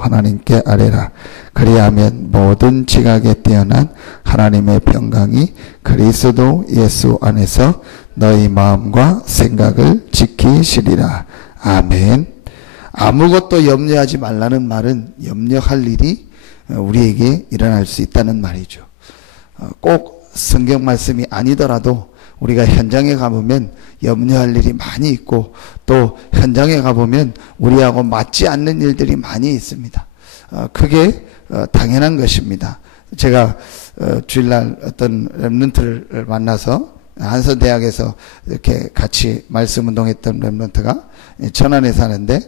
하나님께 아뢰라. 그리하면 모든 지각에 뛰어난 하나님의 평강이 그리스도 예수 안에서 너희 마음과 생각을 지키시리라. 아멘. 아무것도 염려하지 말라는 말은 염려할 일이 우리에게 일어날 수 있다는 말이죠. 꼭 성경 말씀이 아니더라도 우리가 현장에 가보면 염려할 일이 많이 있고, 또 현장에 가보면 우리하고 맞지 않는 일들이 많이 있습니다. 그게 당연한 것입니다. 제가 주일날 어떤 렘넌트를 만나서 한서대학에서 이렇게 같이 말씀 운동했던 렘넌트가 천안에 사는데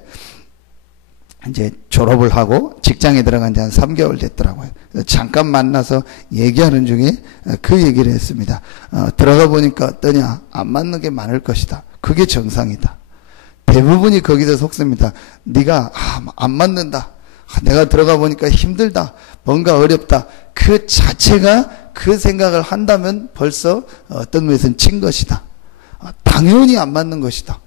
이제 졸업을 하고 직장에 들어간 지 한 3개월 됐더라고요. 잠깐 만나서 얘기하는 중에 그 얘기를 했습니다. 들어가 보니까 어떠냐? 안 맞는 게 많을 것이다. 그게 정상이다. 대부분이 거기서 속습니다. 네가 안 맞는다. 내가 들어가 보니까 힘들다. 뭔가 어렵다. 그 자체가 그 생각을 한다면 벌써 어떤 면에서는 친 것이다. 당연히 안 맞는 것이다.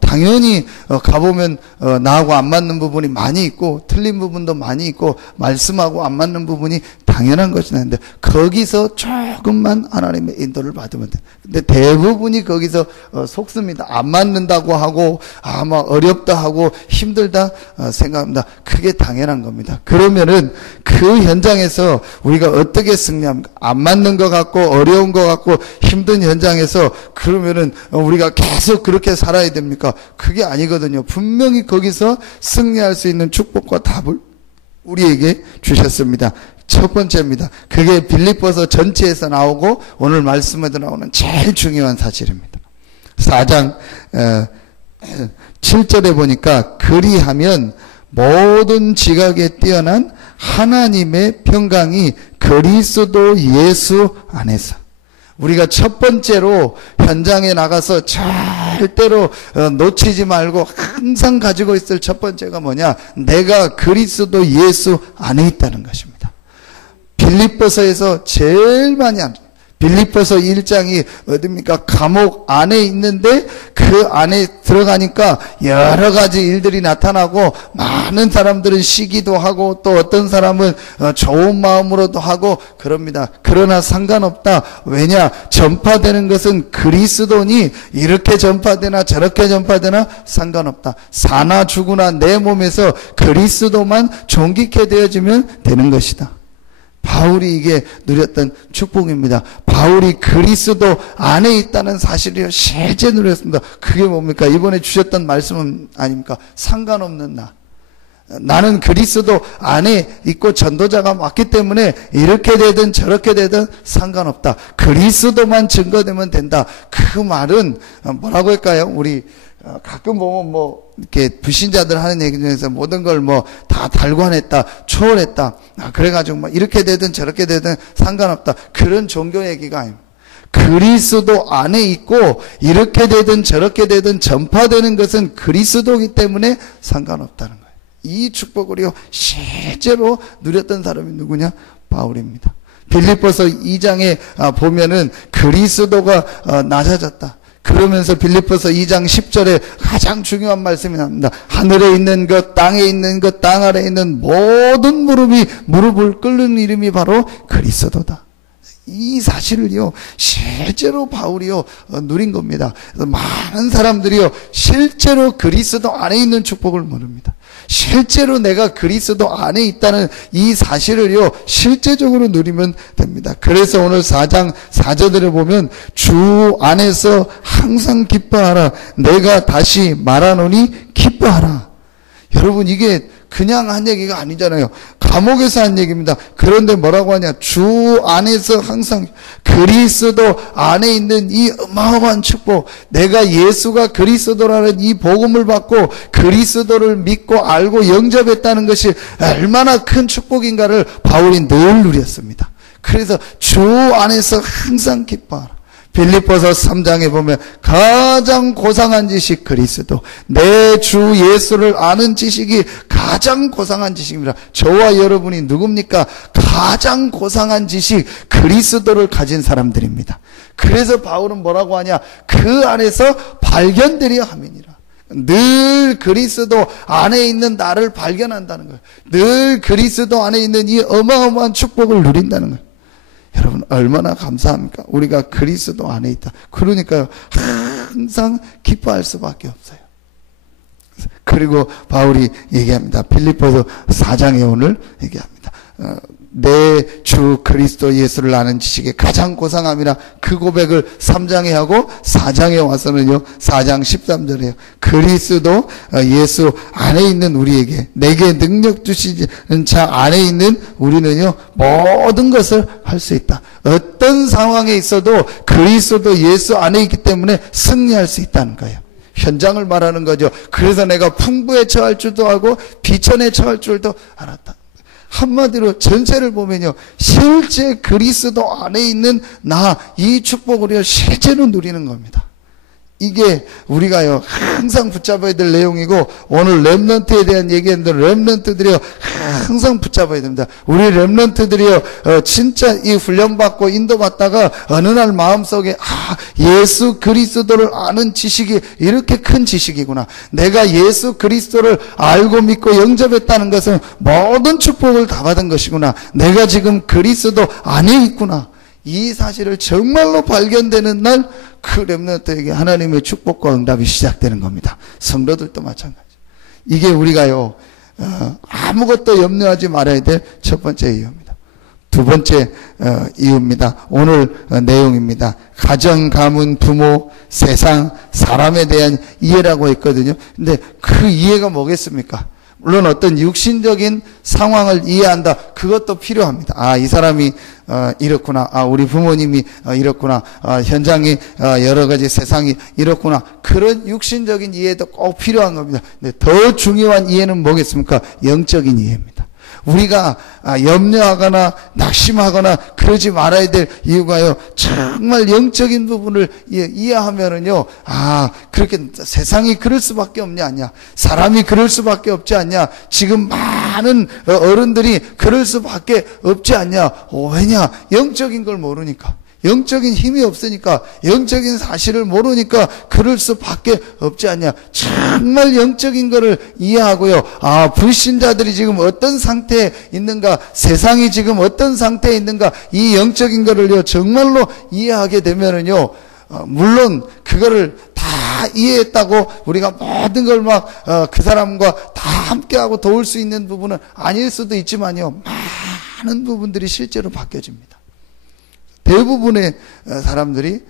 당연히 가보면 나하고 안 맞는 부분이 많이 있고 틀린 부분도 많이 있고 말씀하고 안 맞는 부분이 당연한 것이다. 근데 거기서 조금만 하나님의 인도를 받으면 돼. 근데 대부분이 거기서 속습니다. 안 맞는다고 하고 아마 어렵다 하고 힘들다 생각합니다. 그게 당연한 겁니다. 그러면은 그 현장에서 우리가 어떻게 승리합니까? 안 맞는 것 같고 어려운 것 같고 힘든 현장에서 그러면은 우리가 계속 그렇게 살아야 됩니까? 그게 아니거든요. 분명히 거기서 승리할 수 있는 축복과 답을 우리에게 주셨습니다. 첫 번째입니다. 그게 빌립보서 전체에서 나오고 오늘 말씀에도 나오는 제일 중요한 사실입니다. 4장 7절에 보니까 그리하면 모든 지각에 뛰어난 하나님의 평강이 그리스도 예수 안에서, 우리가 첫 번째로 현장에 나가서 절대로 놓치지 말고 항상 가지고 있을 첫 번째가 뭐냐? 내가 그리스도 예수 안에 있다는 것입니다. 빌립보서에서 제일 많이 빌립보서 1장이 어딥니까? 감옥 안에 있는데 그 안에 들어가니까 여러 가지 일들이 나타나고 많은 사람들은 시기도 하고 또 어떤 사람은 좋은 마음으로도 하고 그럽니다. 그러나 상관없다. 왜냐? 전파되는 것은 그리스도니 이렇게 전파되나 저렇게 전파되나 상관없다. 사나 죽으나 내 몸에서 그리스도만 존귀케 되어지면 되는 것이다. 바울이 이게 누렸던 축복입니다. 바울이 그리스도 안에 있다는 사실이요 실제 누렸습니다. 그게 뭡니까? 이번에 주셨던 말씀은 아닙니까? 상관없는 나. 나는 그리스도 안에 있고 전도자가 맞기 때문에 이렇게 되든 저렇게 되든 상관없다. 그리스도만 증거되면 된다. 그 말은 뭐라고 할까요? 우리 가끔 보면 뭐 이렇게 불신자들 하는 얘기 중에서 모든 걸 뭐 다 달관했다, 초월했다. 그래가지고 뭐 이렇게 되든 저렇게 되든 상관없다. 그런 종교 얘기가 아닙니다. 그리스도 안에 있고 이렇게 되든 저렇게 되든 전파되는 것은 그리스도이기 때문에 상관없다는 거예요. 이 축복을요 실제로 누렸던 사람이 누구냐? 바울입니다. 빌립보서 2장에 보면은 그리스도가 낮아졌다. 그러면서 빌립보서 2장 10절에 가장 중요한 말씀이 나옵니다. 하늘에 있는 것, 땅에 있는 것, 땅 아래에 있는 모든 무릎을 꿇는 이름이 바로 그리스도다. 이 사실을요 실제로 바울이요 누린 겁니다. 그래서 많은 사람들이요 실제로 그리스도 안에 있는 축복을 모릅니다. 실제로 내가 그리스도 안에 있다는 이 사실을요 실제적으로 누리면 됩니다. 그래서 오늘 4장 4절을 보면 주 안에서 항상 기뻐하라. 내가 다시 말하노니 기뻐하라. 여러분 이게 그냥 한 얘기가 아니잖아요. 감옥에서 한 얘기입니다. 그런데 뭐라고 하냐? 주 안에서 항상 그리스도 안에 있는 이 어마어마한 축복, 내가 예수가 그리스도라는 이 복음을 받고 그리스도를 믿고 알고 영접했다는 것이 얼마나 큰 축복인가를 바울이 늘 누렸습니다. 그래서 주 안에서 항상 기뻐하라. 빌립보서 3장에 보면 가장 고상한 지식 그리스도, 내 주 예수를 아는 지식이 가장 고상한 지식입니다. 저와 여러분이 누굽니까? 가장 고상한 지식 그리스도를 가진 사람들입니다. 그래서 바울은 뭐라고 하냐? 그 안에서 발견되려 함이니라. 늘 그리스도 안에 있는 나를 발견한다는 거예요. 늘 그리스도 안에 있는 이 어마어마한 축복을 누린다는 거예요. 여러분 얼마나 감사합니까? 우리가 그리스도 안에 있다. 그러니까요 항상 기뻐할 수밖에 없어요. 그리고 바울이 얘기합니다. 필리포서 4장에 오늘 얘기합니다. 내 주 그리스도 예수를 아는 지식에 가장 고상함이라 그 고백을 3장에 하고 4장에 와서는요 4장 13절에요. 그리스도 예수 안에 있는 우리에게 내게 능력 주시는 자 안에 있는 우리는요 모든 것을 할 수 있다. 어떤 상황에 있어도 그리스도 예수 안에 있기 때문에 승리할 수 있다는 거예요. 현장을 말하는 거죠. 그래서 내가 풍부에 처할 줄도 알고 비천에 처할 줄도 알았다. 한마디로 전체를 보면요 실제 그리스도 안에 있는 나 이 축복을 실제로 누리는 겁니다. 이게 우리가요 항상 붙잡아야 될 내용이고 오늘 렘넌트에 대한 얘기했는데 렘넌트들이요 항상 붙잡아야 됩니다. 우리 렘넌트들이요 진짜 이 훈련받고 인도받다가 어느 날 마음속에 예수 그리스도를 아는 지식이 이렇게 큰 지식이구나. 내가 예수 그리스도를 알고 믿고 영접했다는 것은 모든 축복을 다 받은 것이구나. 내가 지금 그리스도 안에 있구나. 이 사실을 정말로 발견되는 날 그 렘넌트에게 하나님의 축복과 응답이 시작되는 겁니다. 성도들도 마찬가지. 이게 우리가요 아무것도 염려하지 말아야 될 첫 번째 이유입니다. 두 번째 이유입니다. 오늘 내용입니다. 가정, 가문, 부모, 세상, 사람에 대한 이해라고 했거든요. 근데 그 이해가 뭐겠습니까? 물론 어떤 육신적인 상황을 이해한다. 그것도 필요합니다. 이 사람이 이렇구나. 우리 부모님이 이렇구나. 현장이 여러 가지 세상이 이렇구나. 그런 육신적인 이해도 꼭 필요한 겁니다. 근데 더 중요한 이해는 뭐겠습니까? 영적인 이해입니다. 우리가 염려하거나 낙심하거나 그러지 말아야 될 이유가요 정말 영적인 부분을 이해하면은요 그렇게 세상이 그럴 수밖에 없냐 아니야, 사람이 그럴 수밖에 없지 않냐, 지금 많은 어른들이 그럴 수밖에 없지 않냐. 왜냐? 영적인 걸 모르니까, 영적인 힘이 없으니까, 영적인 사실을 모르니까 그럴 수밖에 없지 않냐. 정말 영적인 거를 이해하고요. 불신자들이 지금 어떤 상태에 있는가, 세상이 지금 어떤 상태에 있는가, 이 영적인 거를요 정말로 이해하게 되면은요 물론 그거를 다 이해했다고 우리가 모든 걸 막 그 사람과 다 함께하고 도울 수 있는 부분은 아닐 수도 있지만요 많은 부분들이 실제로 바뀌어집니다. 대부분의 사람들이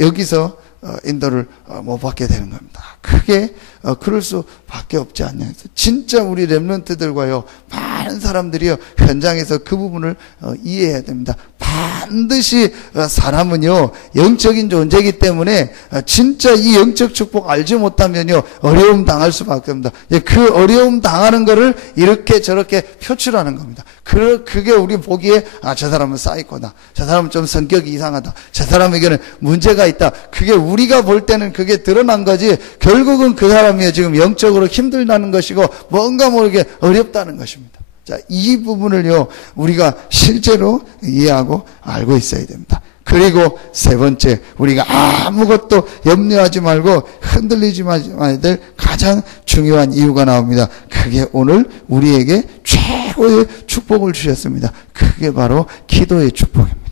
여기서 인도를 못 받게 되는 겁니다. 그게 그럴 수밖에 없지 않냐. 진짜 우리 렘넌트들과요 많은 사람들이요 현장에서 그 부분을 이해해야 됩니다. 반드시 사람은요 영적인 존재이기 때문에 진짜 이 영적 축복 알지 못하면요 어려움 당할 수밖에 없습니다. 그 어려움 당하는 거를 이렇게 저렇게 표출하는 겁니다. 그게 우리 보기에 저 사람은 사이코다, 저 사람은 좀 성격이 이상하다, 저 사람에게는 문제가 있다. 그게 우리가 볼 때는 그게 드러난 거지 결국은 그 사람이 지금 영적으로 힘들다는 것이고 뭔가 모르게 어렵다는 것입니다. 자, 이 부분을요 우리가 실제로 이해하고 알고 있어야 됩니다. 그리고 세 번째, 우리가 아무것도 염려하지 말고 흔들리지 말아야 될 가장 중요한 이유가 나옵니다. 그게 오늘 우리에게 최고의 축복을 주셨습니다. 그게 바로 기도의 축복입니다.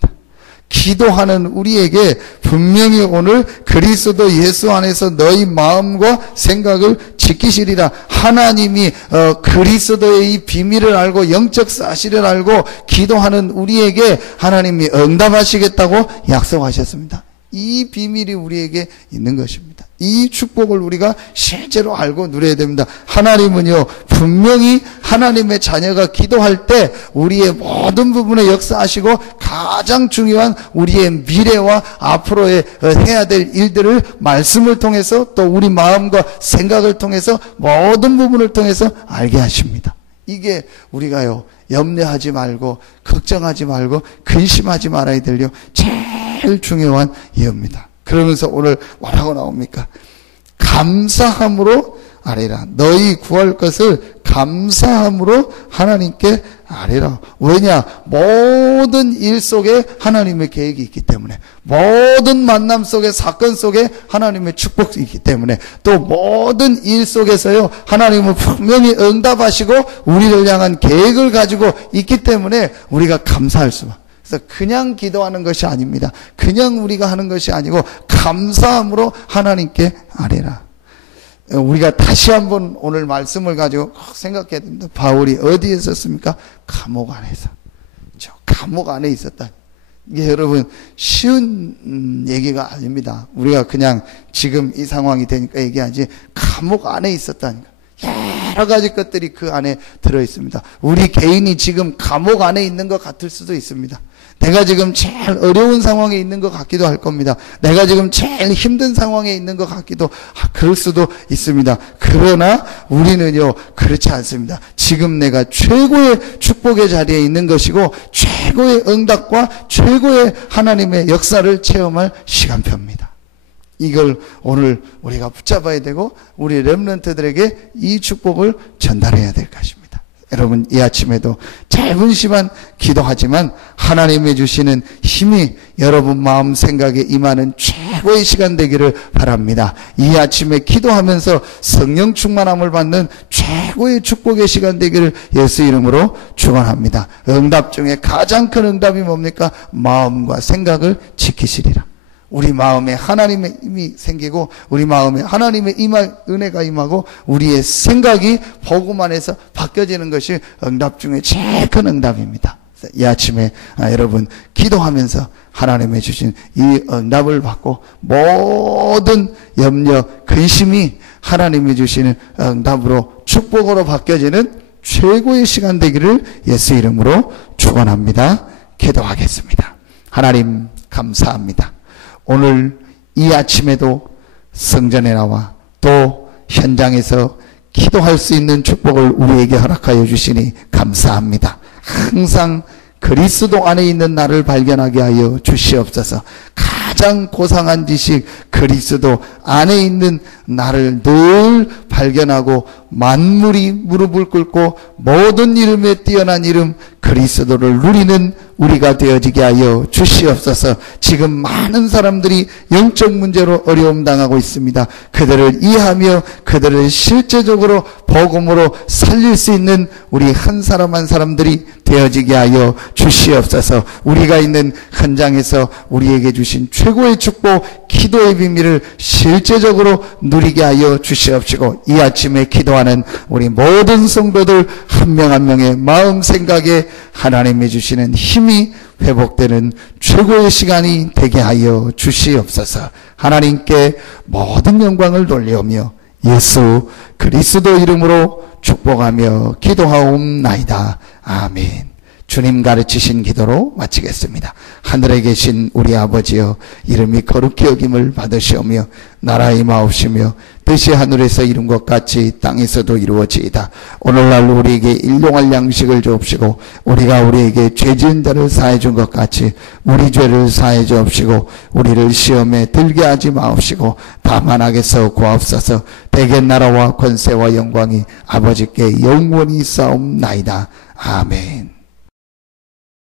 기도하는 우리에게 분명히 오늘 그리스도 예수 안에서 너희 마음과 생각을 지키시리라. 하나님이 그리스도의 이 비밀을 알고 영적 사실을 알고 기도하는 우리에게 하나님이 응답하시겠다고 약속하셨습니다. 이 비밀이 우리에게 있는 것입니다. 이 축복을 우리가 실제로 알고 누려야 됩니다. 하나님은요 분명히 하나님의 자녀가 기도할 때 우리의 모든 부분에 역사하시고 가장 중요한 우리의 미래와 앞으로의 해야 될 일들을 말씀을 통해서 또 우리 마음과 생각을 통해서 모든 부분을 통해서 알게 하십니다. 이게 우리가요 염려하지 말고 걱정하지 말고 근심하지 말아야 될요 제일 중요한 이유입니다. 그러면서 오늘 뭐라고 나옵니까? 감사함으로 아뢰라. 너희 구할 것을 감사함으로 하나님께 아뢰라. 왜냐? 모든 일 속에 하나님의 계획이 있기 때문에, 모든 만남 속에, 사건 속에 하나님의 축복이 있기 때문에, 또 모든 일 속에서요 하나님은 분명히 응답하시고 우리를 향한 계획을 가지고 있기 때문에 우리가 감사할 수만. 그래서 그냥 기도하는 것이 아닙니다. 그냥 우리가 하는 것이 아니고 감사함으로 하나님께 아뢰라. 우리가 다시 한번 오늘 말씀을 가지고 생각해야 됩니다. 바울이 어디에 있었습니까? 감옥 안에서. 저 감옥 안에 있었다. 이게 여러분 쉬운 얘기가 아닙니다. 우리가 그냥 지금 이 상황이 되니까 얘기하지, 감옥 안에 있었다니까. 여러 가지 것들이 그 안에 들어있습니다. 우리 개인이 지금 감옥 안에 있는 것 같을 수도 있습니다. 내가 지금 제일 어려운 상황에 있는 것 같기도 할 겁니다. 내가 지금 제일 힘든 상황에 있는 것 같기도 그럴 수도 있습니다. 그러나 우리는요 그렇지 않습니다. 지금 내가 최고의 축복의 자리에 있는 것이고 최고의 응답과 최고의 하나님의 역사를 체험할 시간표입니다. 이걸 오늘 우리가 붙잡아야 되고 우리 렘넌트들에게 이 축복을 전달해야 될 것입니다. 여러분 이 아침에도 짧은 시간 기도하지만 하나님이 주시는 힘이 여러분 마음 생각에 임하는 최고의 시간 되기를 바랍니다. 이 아침에 기도하면서 성령 충만함을 받는 최고의 축복의 시간 되기를 예수 이름으로 축원합니다. 응답 중에 가장 큰 응답이 뭡니까? 마음과 생각을 지키시리라. 우리 마음에 하나님의 힘이 생기고 우리 마음에 하나님의 은혜가 임하고 우리의 생각이 복음 안에서 바뀌어지는 것이 응답 중에 제일 큰 응답입니다. 이 아침에 여러분 기도하면서 하나님의 주신 이 응답을 받고 모든 염려, 근심이 하나님이 주시는 응답으로 축복으로 바뀌어지는 최고의 시간 되기를 예수 이름으로 축원합니다. 기도하겠습니다. 하나님 감사합니다. 오늘 이 아침에도 성전에 나와 또 현장에서 기도할 수 있는 축복을 우리에게 허락하여 주시니 감사합니다. 항상 그리스도 안에 있는 나를 발견하게 하여 주시옵소서. 가장 고상한 지식 그리스도 안에 있는 나를 늘 발견하고 만물이 무릎을 꿇고 모든 이름에 뛰어난 이름 그리스도를 누리는 우리가 되어지게 하여 주시옵소서. 지금 많은 사람들이 영적 문제로 어려움 당하고 있습니다. 그들을 이해하며 그들을 실제적으로 복음으로 살릴 수 있는 우리 한 사람 한 사람들이 되어지게 하여 주시옵소서. 우리가 있는 현장에서 우리에게 주신 최고의 축복 기도의 비밀을 실제적으로 누리게 하여 주시옵시고 이 아침에 기도하는 우리 모든 성도들 한 명 한 명의 마음 생각에 하나님이 주시는 힘이 회복되는 최고의 시간이 되게 하여 주시옵소서. 하나님께 모든 영광을 돌리오며 예수 그리스도 이름으로 축복하며 기도하옵나이다. 아멘. 주님 가르치신 기도로 마치겠습니다. 하늘에 계신 우리 아버지여 이름이 거룩히 여김을 받으시오며 나라 임하옵시며 뜻이 하늘에서 이룬 것 같이 땅에서도 이루어지이다. 오늘날 우리에게 일용할 양식을 주옵시고 우리가 우리에게 죄 지은 자를 사해 준 것 같이 우리 죄를 사해 주옵시고 우리를 시험에 들게 하지 마옵시고 다만 악에서 구하옵소서. 대개 나라와 권세와 영광이 아버지께 영원히 있사옵나이다. 아멘.